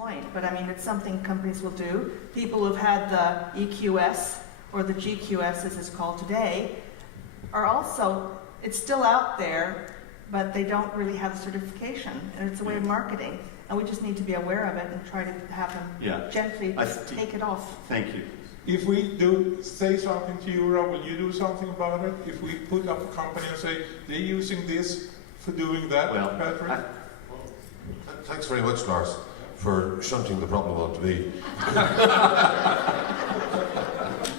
point, but I mean, it's something companies will do. People who've had the EQS, or the GQS as it's called today, are also, it's still out there, but they don't really have the certification, and it's a way of marketing. And we just need to be aware of it and try to have them gently take it off. Thank you. If we do say something to Europe, will you do something about it? If we put up a company and say, they're using this for doing that, well, Patrick? Thanks very much, Lars, for shunting the problem onto me.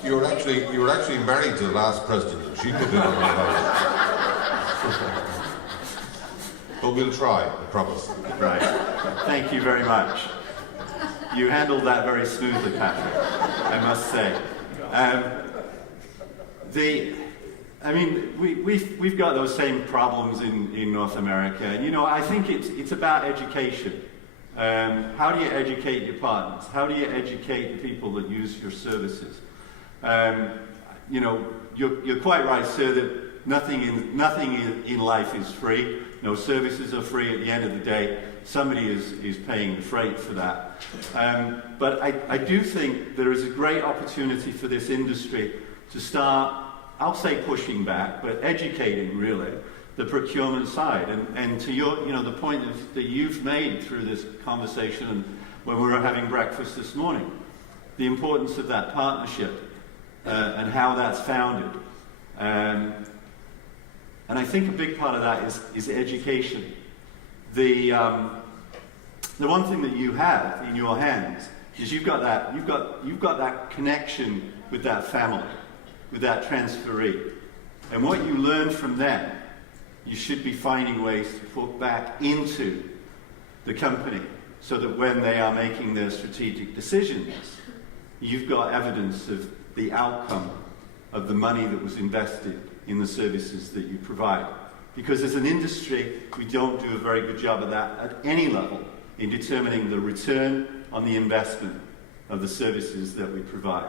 You were actually married to the last president, and she could do nothing about it. But we'll try, I promise. Right. Thank you very much. You handled that very smoothly, Patrick, I must say. We've got those same problems in North America, and I think it's about education. How do you educate your partners? How do you educate the people that use your services? You're quite right, sir, that nothing in life is free. No services are free. At the end of the day, somebody is paying the freight for that. But I do think there is a great opportunity for this industry to start, I'll say pushing back, but educating really the procurement side. And to your, the point that you've made through this conversation and when we were having breakfast this morning, the importance of that partnership and how that's founded. And I think a big part of that is education. The one thing that you have in your hands is you've got that connection with that family, with that transferee. And what you learn from them, you should be finding ways to put back into the company so that when they are making their strategic decisions, you've got evidence of the outcome of the money that was invested in the services that you provide. Because as an industry, we don't do a very good job of that at any level in determining the return on the investment of the services that we provide.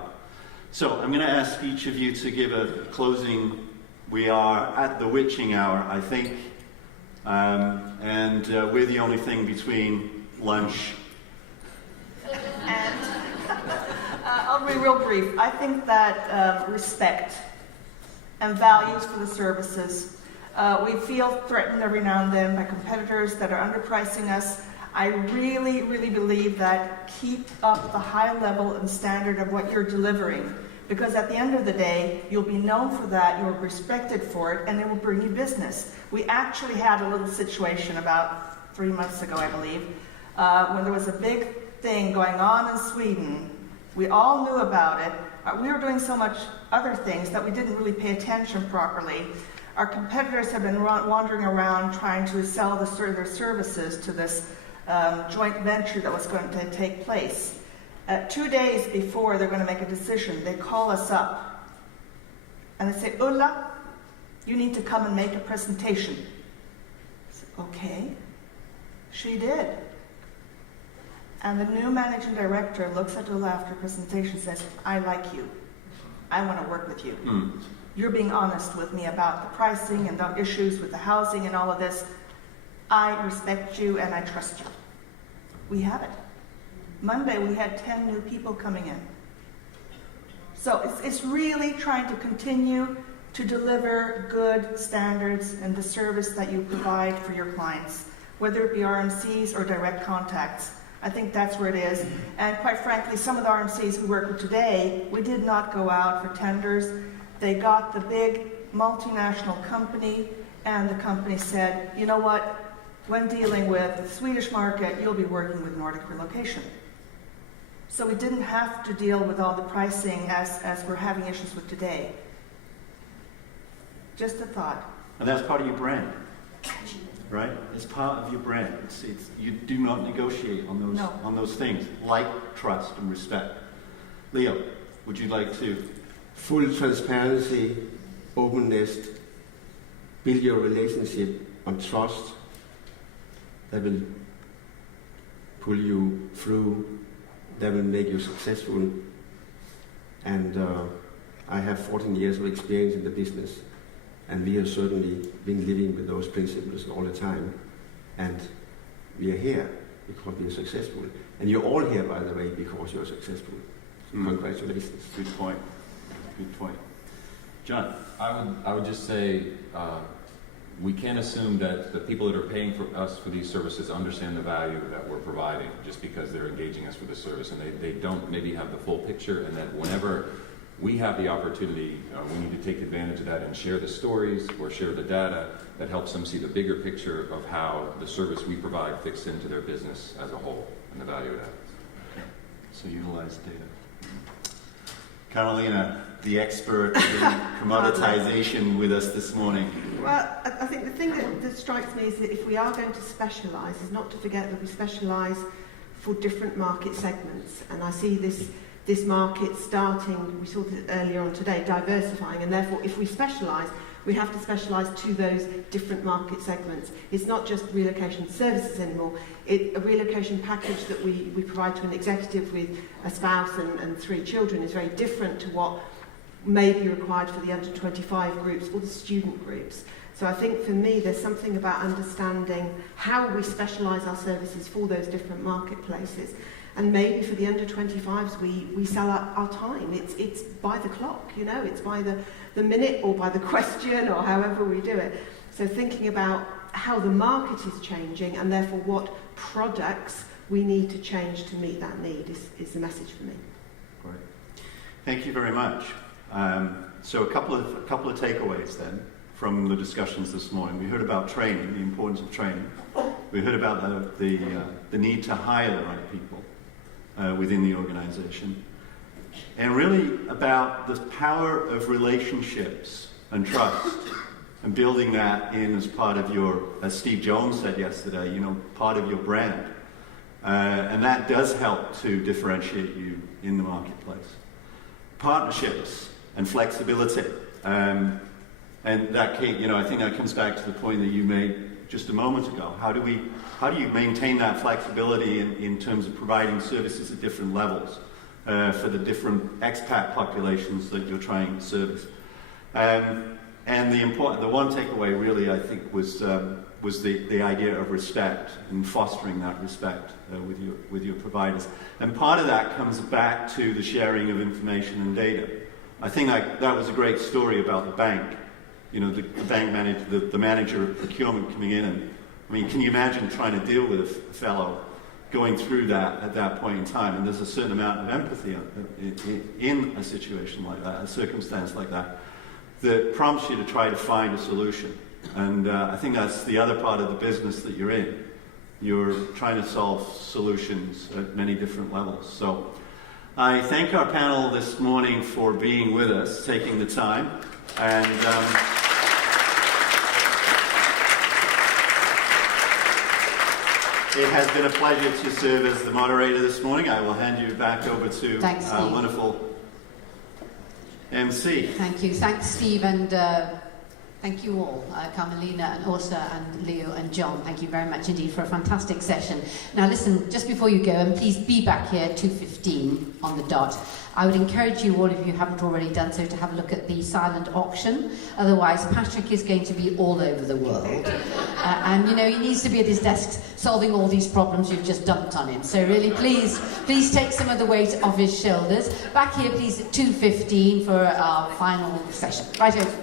So I'm going to ask each of you to give a closing. We are at the witching hour, I think, and we're the only thing between lunch. And I'll be real brief. I think that respect and values for the services. We feel threatened every now and then by competitors that are underpricing us. I really, really believe that keep up the high level and standard of what you're delivering, because at the end of the day, you'll be known for that, you'll be respected for it, and it will bring you business. We actually had a little situation about 3 months ago, I believe, when there was a big thing going on in Sweden. We all knew about it. We were doing so much other things that we didn't really pay attention properly. Our competitors have been wandering around trying to sell their services to this joint venture that was going to take place. 2 days before they're going to make a decision, they call us up and they say, Ulla, you need to come and make a presentation. I said, okay. She did. And the new managing director looks at Ulla after presentation and says, I like you. I want to work with you. You're being honest with me about the pricing and the issues with the housing and all of this. I respect you and I trust you. We have it. Monday we had 10 new people coming in. So it's really trying to continue to deliver good standards and the service that you provide for your clients, whether it be RMCs or direct contacts. I think that's where it is. And quite frankly, some of the RMCs we work with today, we did not go out for tenders. They got the big multinational company, and the company said, you know what, when dealing with the Swedish market, you'll be working with Nordic Relocation. So we didn't have to deal with all the pricing as we're having issues with today. Just a thought. And that's part of your brand, right? It's part of your brand. You do not negotiate on those things, like trust and respect. Leo, would you like to? Full transparency, openness, build your relationship on trust. That will pull you through, that will make you successful. And I have 14 years of experience in the business, and we have certainly been living with those principles all the time. And we are here because we're successful. And you're all here, by the way, because you're successful. Congratulations. Good point. Good point. John? I would just say we can't assume that the people that are paying for us for these services understand the value that we're providing just because they're engaging us for the service, and they don't maybe have the full picture, and that whenever we have the opportunity, we need to take advantage of that and share the stories or share the data that helps them see the bigger picture of how the service we provide fits into their business as a whole and the value of that. So utilize data. Carolina, the expert in commoditization with us this morning. Well, I think the thing that strikes me is that if we are going to specialise, is not to forget that we specialise for different market segments. And I see this market starting, we saw this earlier on today, diversifying, and therefore if we specialise, we have to specialise to those different market segments. It's not just relocation services anymore. A relocation package that we provide to an executive with a spouse and 3 children is very different to what may be required for the under 25 groups or the student groups. So I think for me there's something about understanding how we specialise our services for those different marketplaces. And maybe for the under 25s we sell our time. It's by the clock, you know, it's by the minute or by the question or however we do it. So thinking about how the market is changing and therefore what products we need to change to meet that need is the message for me. Great. Thank you very much. So a couple of takeaways then from the discussions this morning. We heard about training, the importance of training. We heard about the need to hire the right people within the organization. And really about the power of relationships and trust and building that in as part of your, as Steve Jones said yesterday, you know, part of your brand. And that does help to differentiate you in the marketplace. Partnerships and flexibility. And that, you know, I think that comes back to the point that you made just a moment ago. How do you maintain that flexibility in terms of providing services at different levels for the different expat populations that you're trying to service? And the one takeaway really, I think, was the idea of respect and fostering that respect with your providers. And part of that comes back to the sharing of information and data. I think that was a great story about the bank. You know, the bank manager, the manager of procurement coming in, and I mean, can you imagine trying to deal with a fellow going through that at that point in time? And there's a certain amount of empathy in a situation like that, a circumstance like that, that prompts you to try to find a solution. And I think that's the other part of the business that you're in. You're trying to solve solutions at many different levels. So I thank our panel this morning for being with us, taking the time. And it has been a pleasure to serve as the moderator this morning. I will hand you back over to our wonderful MC. Thank you. Thanks, Steve, and thank you all, Carmelina and Åsa and Leo and John. Thank you very much indeed for a fantastic session. Now listen, just before you go, and please be back here at 2:15 on the dot. I would encourage you all, if you haven't already done so, to have a look at the silent auction. Otherwise, Patrick is going to be all over the world. And, you know, he needs to be at his desk solving all these problems you've just dumped on him. So really, please take some of the weight off his shoulders. Back here, please, at 2:15 for our final session. Right over.